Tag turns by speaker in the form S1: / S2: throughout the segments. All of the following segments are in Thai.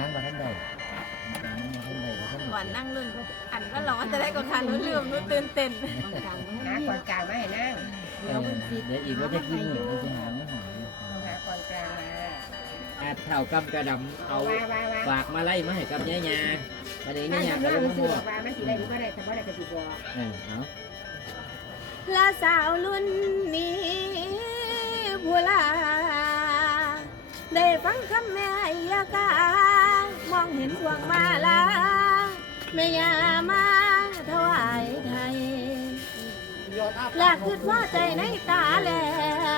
S1: นั่งมาท่านใดนั่งมาท่านใดท่าน
S2: หวานนั่งรุ่นอันก็ร้อนจะได้ก็คันรุ่นลืมรุ่นตื่นเต้น
S3: หาก่อนกลางมาให้นั่ง
S1: เดี๋ยวเดี๋ยวอีกว่าจะกินหนึ่งจะหาไม่หา
S3: ต้องหาก่อนกลางมา
S4: อาเท่ากำกระดำเอา
S3: ว่าว่าว่า
S4: ฝากมาไล่มาให้กับยายามาเดี๋ยว
S3: ถ้า
S4: นี้ยา
S3: ทำ
S4: ก็
S3: ว่า
S4: เลย
S3: มัน
S4: มา
S3: ซื้
S4: บ
S3: อ
S4: อก
S3: ว่ามันสิได้หรือบ่ได้แต่บ่ได้ก็สิบอก
S4: เออเอา
S2: ลาสาวรุ่นนี้ผู้ลาได้ฟังคำแม่ยากา มองเห็นพวงมาลาแม่ยามาถวายไทยแลกคือว่าใจในตาแล้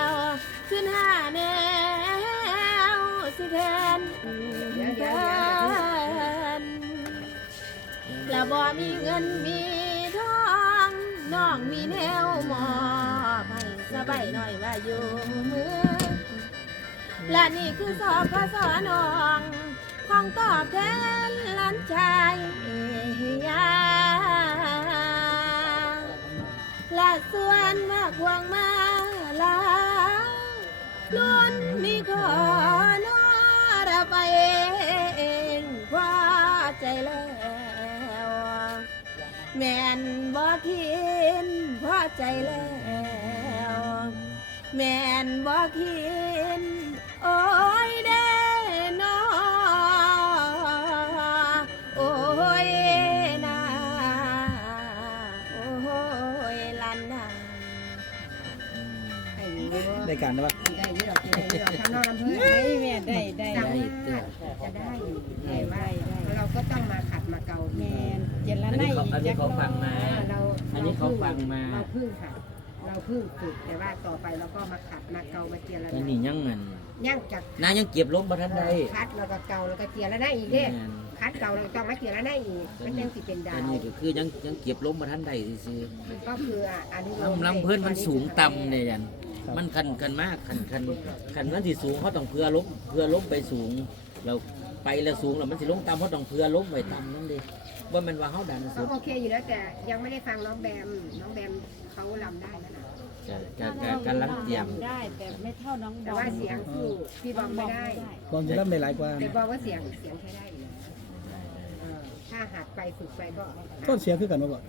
S2: ว ขึ้นห้าแนวสิแทนแทนและบ่มีเงินมีทองน้องมีแนวหมอให้สบายหน่อยว่าอยู่มือและนี่คือสอบข้อสอนน้อง ของตอบแทนหล้านชายยาและส่วนมากวางมาลาล้วนมีขอนอรับไปเองพอใจแล้ว แม่นบ่คินพอใจแล้ว แม่นบ่คิน
S5: การนะวะ
S3: ได้อยู่ดอกได้อยู่ดอกทำนองลำเพิ่น
S6: ได้แม่ได้ได้
S3: สามารถจะได้อยู่แต่ว่าเราก็ต้องมาขัดมาเกา
S6: แม่นเจร
S4: อัน
S6: ไน
S4: นี้เขาอันนี้เขาฟังมา
S3: เรา
S4: อันนี้เขาฟังมา
S3: เราพึ่งค่ะเราพึ่งฝึกแต่ว่าต่อไปเราก็มาขัดมาเกามาเจียแล้ว
S4: อันนี้ยังเงิน
S3: ย่างจาก
S4: น้ายังเก็บลมมาทันใด
S3: คัดแล้วก็เกาแล้วก็เจียแล้วได้อีกเด้
S4: แม่น
S3: คัดเก่าเราต้องมาเกี่ยวแล้วได้อีกมันยังสิเป็นดา
S4: อัน
S3: ว
S4: นี้ก็คือยังยังเก็บลมมาทันใดซื่อ
S3: ก็คืออะอันนี้
S4: ๆลำลำเพิ่นมันสูงต่ำเนี่ยยัน มันคันคันมากคันคันคันมันที่สูงเขาต้องเพื่อล้มเพื่อล้มไปสูงเราไปแล้วสูงแล้วมันสิลงต่ำเขาต้องเพื่อล้มไปต่ำนั่นดิว่ามันว่าเขาดัน
S3: เขา
S4: สุด
S3: โอเคอยู่แล้วแต่ยังไม่ได้ฟังน้องแบม น้องแบมเขาลำได้แล้วนะ
S4: การการการการลังเตรียม
S6: ได้แต่ไม่เท่าน้องบ
S3: แต่
S6: อ
S3: ว่าเสียงสู้พี่บอมไม่ได้
S5: บอมจะรับได้หลายกว่า
S3: แต่บอกว่าเสียงเสียงใช้ได้อยู่นะเออถ้าหัดไปฝึกไปก็
S5: ต้นเสียงคือกันมาบอก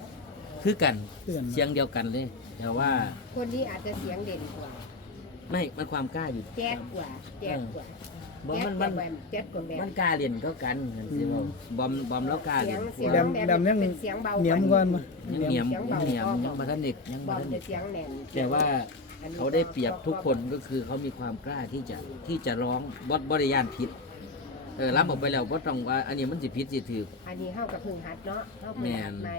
S4: คือกัน
S5: คือกัน
S4: เสียงเดียวกันเลย แต่ว่า
S3: คนนี้อาจจะเสียงเด่นกว่า
S4: ไม่มันความกล้าอยู่
S3: แจ๊ดกว่าแจ๊ดกว่า
S4: บ่
S3: แจ๊
S4: มั
S3: ด
S4: น
S3: ก
S4: มั
S3: ว่านแบมแจ๊ดกว่าแบ
S4: มั
S3: ม
S4: นกล้าเรียนก็กันกันสิว่าบอมบอมแล้วกล้า
S3: เสี
S4: เรี
S3: ย
S4: ย
S3: ง
S4: น
S3: เสียง
S5: แดม
S3: แบ
S5: แดมยัง
S3: เป็นเสียงเบา
S5: เหนียมก่อนมา
S4: ยังเหนียมยังเหนียมยังมาทันเด็กยัง
S3: บ
S4: มา
S3: อม
S4: ทัน
S3: จะ
S4: เด็ก
S3: เสียงแหลม
S4: แต่ว่าเขาได้เปรียบทุกคนก็คือเขามีความกล้าที่จะที่จะร้องบดบริยานผิดเออรับออกไปแล้วก็ต้องว่าอันนี้มันสิผิดสิถือ
S3: อันนี้เข้ากับพึ่งหัดเนาะเข้าพึ่ง
S4: แม่
S3: หัด
S4: น
S3: ใน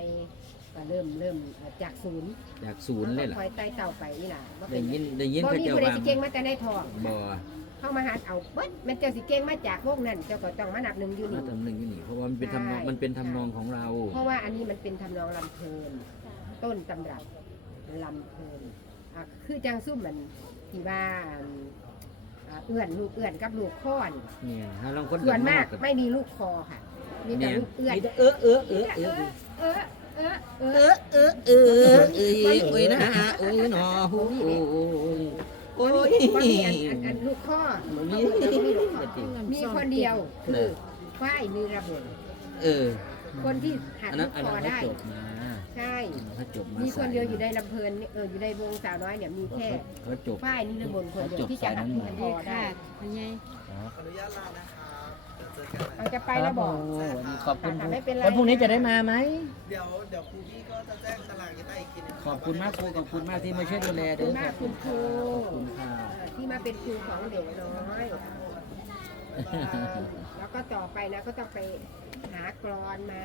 S3: ก็เริ่มเริ่มจากศูนย์
S4: จากศูนย์เลยล่ะ
S3: คอยไต่เต่าไปนี่ล่ะว่า
S4: ได้
S3: เป็น
S4: ยินได้ยิน
S3: บ่
S4: เขา
S3: มี
S4: เจ้า
S3: ผู้ใด
S4: ว่า
S3: สิเก่งมาแต่ในท้อง
S4: บ่
S3: เข้ามาหัดเอาเบิดมันเจ้าสิเก่งมาจากวงนั้นเจ้าก็ต้องมานับหนึ่งอยู่
S4: มา
S3: นี่
S4: ทำหนึ่งอยู่นี่เพราะว่ามันเป็นทำนองมันเป็นทำนองของเรา
S3: เพราะว่าอันนี้มันเป็นทำนองลำเพลินต้นตำรับลำเพลินอะคือจังซุ่มมันที่ว่าอ่าเอื้อนลูกเอื้อนกับลูกค้อน
S4: เนี่ยถ้าลองคน
S3: ส่วนมาก
S4: กับ
S3: ไม่มีลูกคอค่ะ มีแต่
S4: เนี่ย
S3: ลูกเอื้อน
S4: มีแต่เออเออเออเออ
S3: เออเออ เอ
S4: เอ
S3: อ
S4: อเออเออเอ้ยโอ้ยนะโอ้ยหนอโอ้ยโอ้ย
S3: บ่มีอันอันอันลูกข้อ
S4: มันมี
S3: มีคนเดียวคือฝ้ายนิรบน
S4: เออ
S3: คนที่หัด
S4: อัน
S3: ลู
S4: นั้น
S3: ก
S4: อัน
S3: คอ
S4: นั้นเขา
S3: ได้
S4: จบมา
S3: ใช่
S4: เขาจบมา
S3: มี
S4: มี
S3: คนเดียวอยู่ในลำเพลินเนี่ยเอออยู่ในวงสาวน้อยเนี่ยมีแค่
S4: เขาจบ
S3: ฝ้ายนิรบนคนเดียวที่จะหัดลูกค
S6: ดี
S3: อได้
S6: ค่ะคุณยาย
S3: เราจะไปแล้วบอก
S4: ขอบคุณ
S3: ค่ะไม่เป็นไร
S4: แล้วพรุ่งนี้จะได้มาไหม
S7: เดี๋ยวเดี๋ยวครูพี่ก็จะแจ้งตารางกีตาร์อีกทีหนึง
S4: ขอบคุณมากครูขอบคุณมากที่มาช่วยดูแล
S3: ขอบ
S4: เด้
S3: คุ
S4: อ
S3: ณมากคุณครู
S4: ขอบคุณค่ะ
S3: เอ่อที่มาเป็นครูของเด็กน้อยเอ่อแล้วก็ต่อไปนะก็ต้องไปหากรอนมา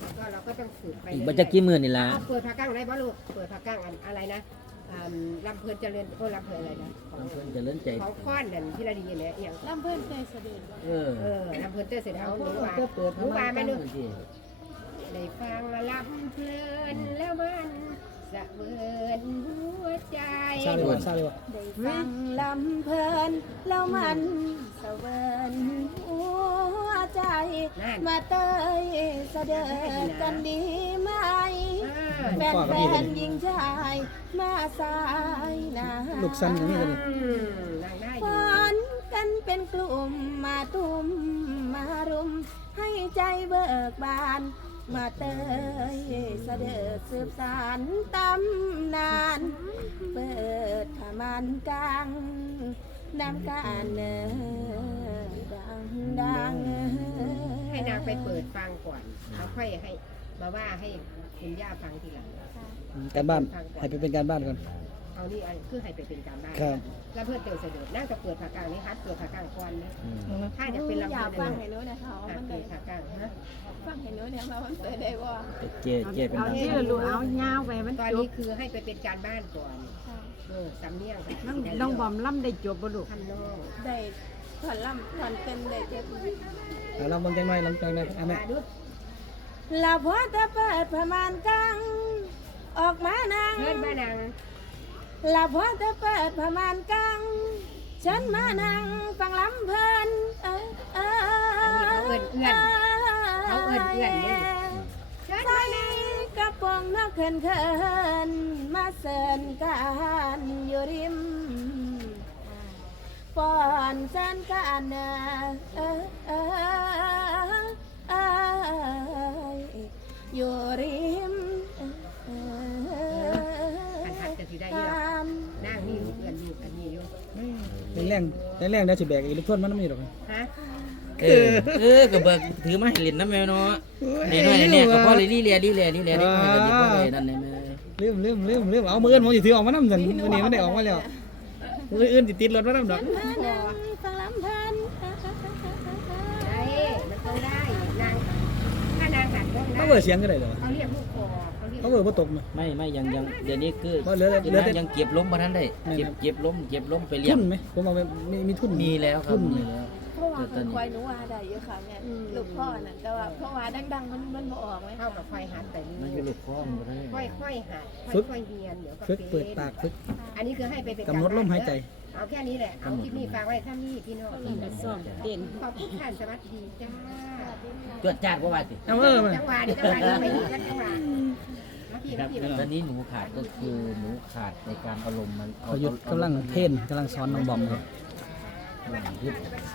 S3: แล้วก็เราก็ต้องฝึกไป
S4: อีก
S3: เรื่
S4: บั
S3: อย
S4: จะกี่หมื่นนี่ละ
S3: ๆเปิดพากั้งได้ปะลูกเปิดพากั้งอันอะไรนะ อ่าลำเพลินเจริญโอ้ลำเพลินอะไรนะของ
S4: เพื่อนจะเล่นใจ
S3: ของค้อนนั่นที่เราดีเนี่ยอย่าง
S6: ลำเพิ่นใจเสด็จ
S4: เออ
S3: เออลำเพลินเจอเสร็จแล้วหนูว่า
S4: ก็เปิด
S3: หนูว่ามาดู
S4: สิ
S3: ได้ฟังละลำเพลินแล้วมันสะเวินหัวใจ
S5: ซาเลยวะซาเลยวะ
S2: ได้ฟังลำเพลินแล้วมันเสเวินหัว ใจ
S3: นั่น
S2: มาเตยเสด็จกันดีไหม
S3: อ่า
S2: แฟนแฟนๆหญิงชาย มาสายนา
S5: ลูกสั้นอย่างนี้กันนี่
S3: อืมนั่งได้อ
S2: ฟ
S3: ยู่
S2: อนกันเป็นกลุ่มมาตุ้มมามารุม ให้ใจเบิกบาน มาเตยเสด็จสืบสารตำนาน เปิดผ้ามันกลาง น้ำการเนอดังดัง
S3: ให้นางไปเปิดฟังก่อนแล้วค่อยให้มาว่าให้คุณย่าฟังทีหลัง
S5: การบ้านให้ไปเป็นการบ้านก่อน
S3: เอานี่อันคือให้ไปเป็นการบ้าน
S5: ครับ
S3: แล้วเพื่อนเตียวเสด็จนั่งจะเปิดผากลางนี่ฮัดเปิดผากลางก่อนนะ
S4: อืม
S3: ถ้าจะเป็นลำ
S2: อยาก
S3: เพลิ
S2: ฟัง
S3: น
S2: ให้หนูนะคะว่า
S3: หั
S2: มั
S3: ด
S2: น
S3: เปิ
S2: ได้
S3: ดผากลางฮะ
S2: ฟังให้หนูเนี่ยว่ามันเปิดได้บ่
S4: เจเจเป็น
S6: เอา
S4: ทาง
S6: ที่
S4: การ
S6: ลูกเอายาวไปมัน
S3: ตอน
S6: จ
S3: นี้
S6: บ
S3: คือให้ไปเป็นการบ้านก่อนเออสำเนียง
S6: น้องน้องบอมล่ำได้จบบ่ลูก
S3: ทำนอง
S2: ได้ถอนลำถอนเต็มได้เจ็บ
S5: เอาลองเบิ่งจังหน่อยลองจังหน่อยอะแม่
S3: มาดู
S2: ลาพอแต่เปิดผ้ามันกลางออกมานั่ง
S3: เพื่อนบ้านนาง
S2: ลาพอแต่เปิดผ้ามันกลางฉันมานั่งฟังลำเพลินเออเออ
S3: เขาเอินเอื้อนเนี่ย
S2: ใส่กระโปรงนอกเขินเขินมาเสินกันอยู่ริมปอนเสินกันเออเออเอออยู่ริม
S5: รงๆแรงๆเดี๋ยวสิแบกอีเล็กทรอนมันไม่มีหรอก
S3: ฮะ
S4: เออเออก็เบิกถือมาให้เล่นน้ำแมวเนาะนี่น้อยเนี่ยก็พ่อเลยนี่เลียนี่เลียนี่เลียนี่ก็ดีพ่อเลยนั่นแหละแม่
S5: ลืมลืมลืมลืมเอามืออื่นผมสิถือออกมานำซั่นวันนี้มันได้ออกมาแล้วมืออื่นสิติดรถมานำดอก
S2: มานั่งฟังลำเพลิน
S3: ได้มันต้องได้นางถ้านางหัดต้องได้
S5: มาเบิดเสียงก็ได้เหรอ
S3: เขาเรียกลูกคอ เขาเรียก
S5: เขาเบิดบ่ตกมา
S4: ไม่ไม่ยังยังเดี๋ยวนี้คือ
S5: บ่เหลือแต่เหลือแต่
S4: ยังเก็บล้มมาทันได้เก็บเก็บล้มเก็บล้มไปเลี้ย
S5: ทุ
S4: ง
S5: นไหมผมเอาไปมีมีทุน
S4: มีแล้วครับ
S5: ทุน
S4: มีแล้ว
S2: เพราะว่ามันควายหนูว่าได้เยอะค่ะแม่ลูกพ่อนั่นแต่ว่าเพราะว่าดังๆมันมันบ่ออกไหม
S3: เข้ากับค่อยหัดแต่นี่
S4: มันก็ลูกพ่อมันก็ได้
S3: ค่อยๆหัดค่อยๆเรียนเดี๋ยวก็
S5: ฝึก
S3: เป็น
S5: เปิดปากฝึก
S3: อันนี้คือให้ไปเป็น
S5: กำหนดลมหายใจ
S3: เอาแค่นี้แหละเอาคลิปนี้ฝากไว้ท่านนี่พี่น้อง
S6: นี่ก็ซ่อมเต้น
S3: ขอบคุณท่านสวัสดีจ้า
S4: ตรวจจัดว่าว่าสิ
S5: เอาเออมา
S3: จังหวะนี้จังหวะนี้ไปดูกันจังหวะมาพี่
S4: ค
S3: มา
S4: รับ
S3: พี่
S4: ตอนนี้หนูขาดก็คือหนูขาดในการอารมณ์มัน
S5: เขาหยุดกำลังเทรนกำลังสอนน้องบอมครับ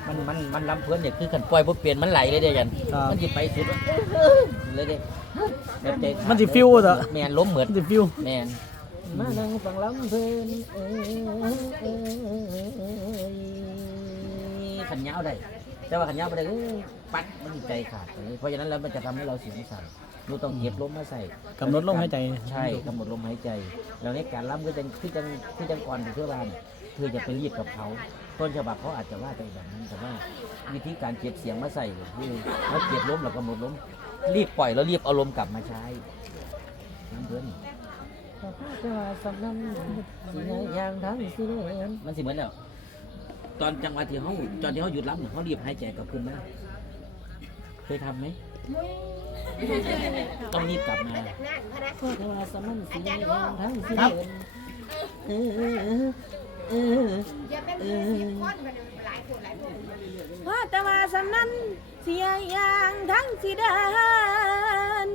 S4: มันมันมันลำเพื่อนเนี่ยคือขันปล่อยบ่เปลี่ยนมันไหลเลยเด้ยัน
S5: ครับ
S4: มันสิไปสุดเลยเด้แบบเตะ
S5: มันสิฟิวเหรอ
S4: แมนล้มเหมือน
S5: มันสิฟิว
S4: แมนมานั่งฟังลำเพลินเอ้ยขันยาวได้แต่ว่าขันยาวไปได้เอ้ยปัดมันใจขาดเลยเพราะฉะนั้นแล้วมันจะทำให้เราเสียงสั่น หนูต้องเก็บลมมาใส่
S5: กำหนดลมหายใจ
S4: ใช่กำหนดลมหายใจ แล้วในการล้ำก็จะคือจังคือจังก่อนเพื่อบ้านคือจะไปรีดกับเขาต้นฉบับเขาอาจจะว่าไปแบบนั้นแต่ว่าวิธีการเก็บเสียงมาใส่คือเราเก็บลมเรากำหนดลมรีบปล่อยแล้วรีบเอาลมกลับมาใช้น้ำเพื่อนมันสิเหมือนแล้วตอนจังหวะที่เขาตอนที่เขาหยุดล้ำเนี่ยเขารีบหายใจกลับคืนมาเคยทำไหม ต้องรีบกลับมา
S3: นั่นพนัก
S4: ก็แต่ว่าสมันสิยังทั้งสิ
S5: ครับ
S4: เดินเออเออเออ
S3: อย่าเป็นสิบคนมันหลายคนหลายคน
S2: เพราะแต่ว่าสำนั้นเสียอย่างทั้งสิเดิน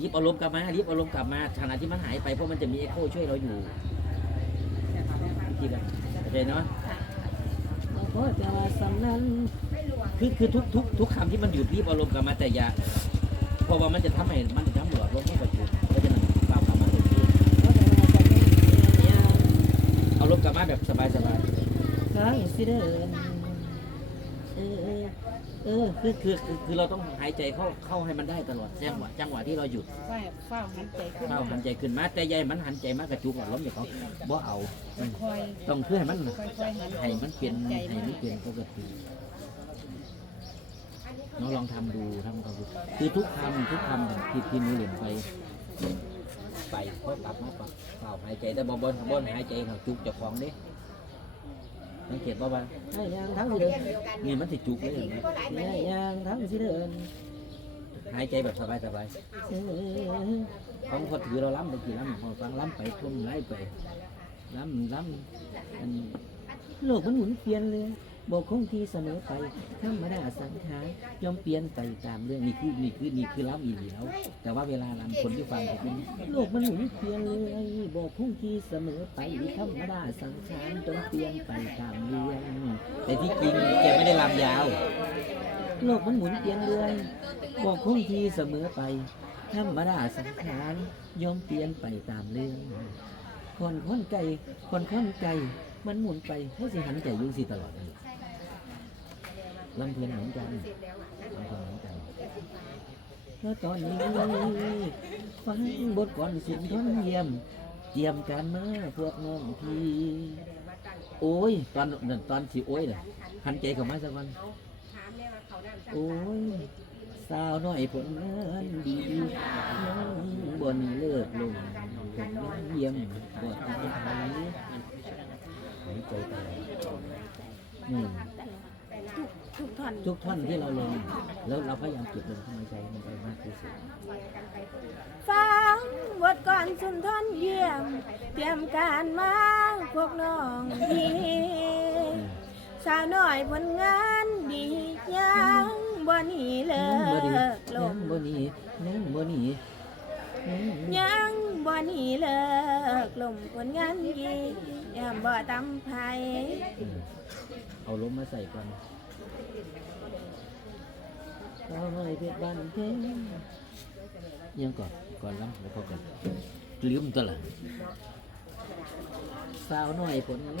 S4: ยิบอารมณ์กลับมายิบอารมณ์กลับมาขณะที่มันหายไปเพราะมันจะมีเอ็โคช่วยเราอยู่ที่กันเข้าใจเนาะเพราะแต่ว่าสำนั้น คือคือทุกทุกทุกคำที่มันหยุดรีบอารมณ์กลับมาแต่อย่าเพราะว่ามันจะทำให้มันจะทำหลอดลมให้กระจุกเพราะฉะนั้นเปล่ากลับมาถึงที่เอาลมกลับมาแบบสบายสบายๆทางสิเดินเออเออเออคือคือคือคือเราต้องหายใจเข้าเข้าให้มันได้ตลอดจังหวะจังหวะที่เราหยุด
S6: ฝ้าฝ้าหันใจขึ้น
S4: เข้าหันใจขึ้นมาแต่ใหญ่มันหันใจมากกระจุกหลอดลมอย่างเขาบ่เอามัน
S6: คอย
S4: ต้องเพื่อให้มัน
S6: ค่อยๆหัน
S4: ให้มันเปลี่ยนให้มันเปลี่ยนปกติ เราลองทำดูทำดูคือทุกคำทุกคำที่ที่หนูเรียนไป ไปพอกลับมาปะเปล่าหายใจแต่บ่บนบนหายใจเขาจุกเจ้าของเด้สังเกตบ่ว่าให้ยางทั้งสิเดินนี่มันสิจุกเลยเห็นไหมให้ยางทั้งสิเดินหายใจแบบสบายสบายของคนถือเราล้ำไปกี่ล้ำพอฟังล้ำไปคมไล่ไปล้ำล้ำโลกมันหมุนเปลี่ยนเลย บอกคงที่เสมอไปธรรมดาสังขารย่อมเปลี่ยนไปตามเรื่องนี่คือนี่คือนี่คือล้ำอีหลีแล้ว แต่ว่าเวลาลำคนที่ฟังผมเป็นโลกมันหมุนเปลี่ยนเลยบอกคงที่เสมอไปธรรมดาสังขารจนเปลี่ยนไปตามเรื่องแต่ที่จริงแกไม่ได้ลำยาว โลกมันหมุนเปลี่ยนเลยบอกคงที่เสมอไปธรรมดาสังขารย่อมเปลี่ยนไปตามเรื่องคนค้นไก่คนค้นไก่มันหมุนไปให้สิหันใจยุ่งสิตลอดเลย ลำเพลินเหมือนกันลำเพลินเหมือนกันแล้วตอนนี้ฟังบทก่อนสุนทรเยี่ยมเยี่ยมกันมาพวกน้องพี่โอ้ย ตอนนั่นตอนสิโอ้ยน่ะหันใจเข้ามาสักวันโอ้ยสาวน้อยผลงานดีบนเลิกลงผลงานเยี่ยมบทไทยหายใจตลอดอืม
S2: ทุกท่อน
S4: ทุกท่อนที่เราลง แล้วเราพยายามเก็บลงเข้ามาใช้มันได้มากที่สุด
S2: ฟังบทก่อนสุนทรเยี่ยม เตรียมการมาพวกน้องดีสาวน้อยผลงานดียังบ่หนีเลิ
S4: ยังบ่ดี
S2: กล
S4: ยัง
S2: ม
S4: บ่หนียังบ่หนี
S2: ยังบ่หนีเลิกลมผลงานดียามบ่ตำไผ
S4: อืมเอาลมมาใส่ก่อนเอาหน่อยเพชรบ้านเพชรยังก่อนก่อนล้ำแล้วพอก่อนลืมตัวละสาวน้อยผลงา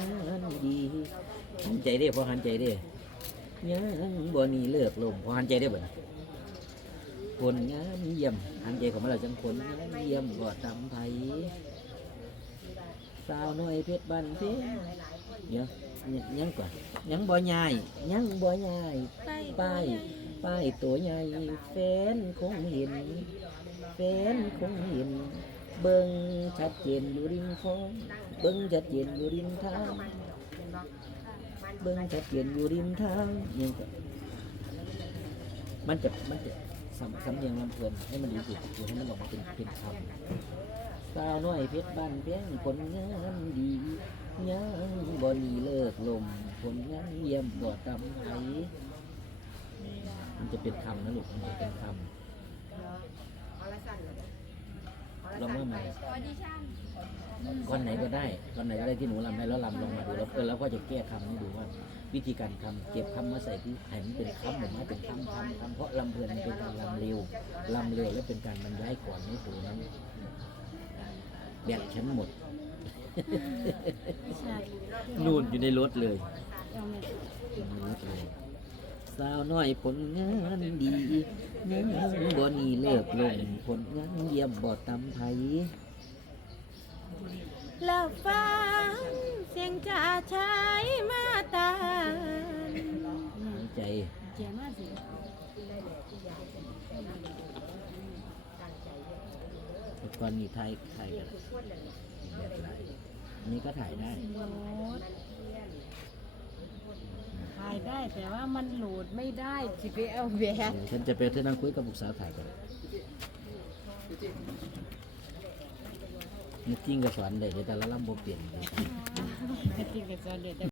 S4: นดีหันใจได้พอหันใจได้ยังบ่หนีเลิกลมพอหันใจได้บ่นะผลงานเยี่ยมหันใจของมาเราจังผลงานเยี่ยมบ่ตำไผสาวน้อยเพชรบ้านเพชรเยวยังยังก่อนยังบ่ใหญ่ยังบ่ใหญ่ป้าย ป้ายตัวใหญ่แฟนคงเห็น แฟนคงเห็น เบิ่งชัดเจนอยู่ริมคลองเบิ่งชัดเจนอยู่ริมทาง เบิ่งชัดเจนอยู่ริมทางยังมันจะมันจะสำสำเนียงลำเพลินให้มันดีสุดคือให้มันออกมาเป็นเป็นคำสาวน้อยเพชรบ้านเพียงผลงานดียังบ่หนีเลิกลมผลงานเยี่ยมบ่ตำไห มันจะเป็นคำนะลูกมันจะเป็นคำลองว่ามาก้อนไหนก็ได้ก้อนไหนก็ได้ที่หนูลำได้แล้วลำลงมาดูแล้วเออแล้วก็จะแก้คำให้ดูว่า วิธีการคำเก็บคำมาใส่ที่ให้มันเป็นคำเหมือนมาเป็นคำคำคำเพราะลำเพลินมันเป็นการลำเร็วลำเร็วและเป็นการบรรยายก่อนให้ตัวนั้นแบตฉันหมด
S6: ใช่
S4: นู่นอยู่ในรถเลย
S6: เอาไม่
S4: สาวน้อยผลงานดียังบ่หนีเลิกลงผลงานเยี่ยมบ่ตำไผ
S2: แล้วฟังเสียงจ่าชายมาตาน
S4: หายใจ
S6: เจียมาสิ
S4: ก่อนนี้ถ่ายถ่ายกันนนี้ก็ถ่ายได้
S6: ถ่ายได้แต่ว่ามันโหลดไม่ได้สิไปเอาแหวน
S4: เดี๋ยวฉันจะไปเธอนั่งคุยกับบุกสาวถ่ายกันนี่จริงก็สอนได้แต่ละลำบ่เปลี่ยน
S6: จริงกับจอเดียวแต่